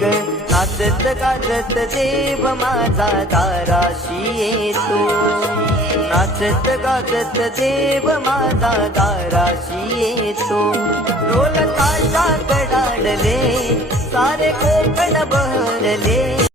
ग नाचत गाजत देव माझा दाराशी येतो. नाचत गाजत देव माझा दाराशी येतो. रोल ताशा कडाडले सारे कोकण बहरले.